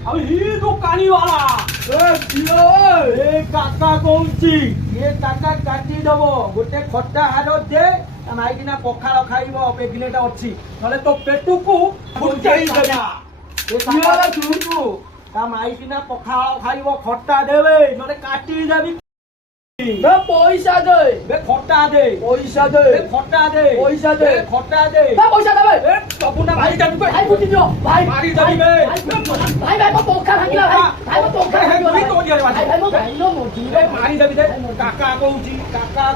अबे ये दुकानी वाला काका कौची ये काका काटी दब गोटे खटा हार दे माइकिना पखाल खाइब पेगिनेटा अच्छी नले तो पेटू को फुटाई देना ये काका तुमको ता माइकिना पखाल खाइब खट्टा देबे नले काटी जाबी बे पैसा दे बे खट्टा दे पैसा दे बे खट्टा दे पैसा दे खट्टा दे बे पैसा दे ए तबुना भाई जाबी भाई बुद्धि दियो भाई मारी जाबी बे भाई भाई को पोखा भागिला भाई को पोखा भागिला भाई तो दिया भाई भाई मो भाई नो मोजी ए मारी जाबी दे काका कहूची ए काका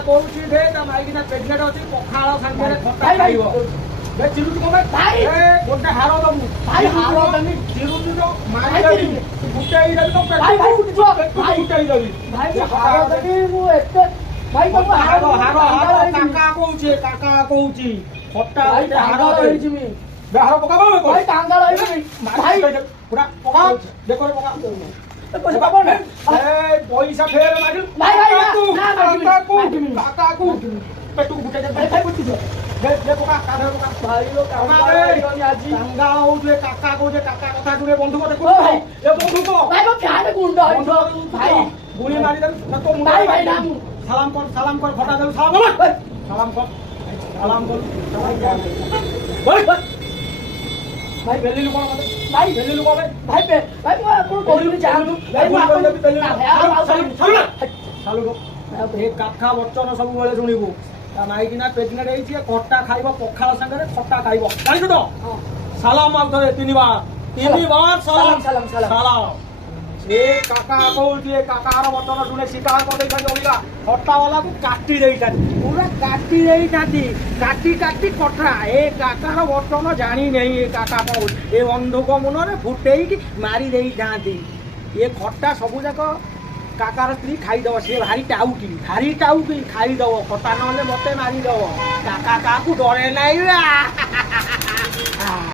कहूची दे ता माइकिना पेगिनेटा अच्छी पखाल खाइबे खट्टा खाइब बे चिरुचु कमे भाई ए गोटे हारो दमु भाई हारो दमी चिरुचु तो मारी जाबी फुटाई जाबी तो भाई भाई बुद्धि दियो भाई फुटाई जाबी भाई हारो दमी मु एते भाई को हारो काका कहूची खट्टा भाई हारो रही जिमी हारो पकाबो भाई टांगा रही भाई पूरा पका देखो पका पैसा पाबो ना ए पैसा फेर मागिल भाई भाई ना काका को पेटू फुटाई जाबी भाई बुद्धि दियो दे पका काढे पका भाई लो टांगा रही आजी টাঙ্গা হউছে কাকা কইছে কাকা কথা শুনে বন্ধু কথা ও ভাই এ বন্ধু কো ভাই को ফ্যানে গুন্ডা হইছো ভাই গুলি মারি দেন না তো ভাই ভাই না সালাম কর ফটা দেন সালাম কর সালাম কর ভাই ভাই বেলি লুকো মতে ভাই বেলি লুকো ভাই ভাই মো কোন কোন জানু ভাই মো সালু গো এ কাকা বচ্চন সব বলে শুনিবু তা মাইকিনা পেটনে রইছি খট্টা খাইব পখাল সাঙ্গরে খট্টা খাইব জানিছ তো সালাম আগ ধরে তিনবার সালাম সালাম এ কাকা কইছে কাকার বচন শুনে শিকার করে খাই ওইলা খট্টা वाला को কাটি দেইতানি পুরা কাটি দেইতানি কাটি খটরা এ কাকার বচন জানি নেই এ কাকা কও এ অন্ধক মনরে ফুটেই কি মারি দেই যাতি এ খট্টা সবু যাক কাকার স্ত্রী খাইদেব সে ভারি টাউকি খাইদেব খটা নহলে মতে মারিদেব কাকা কাকু ডরে নাই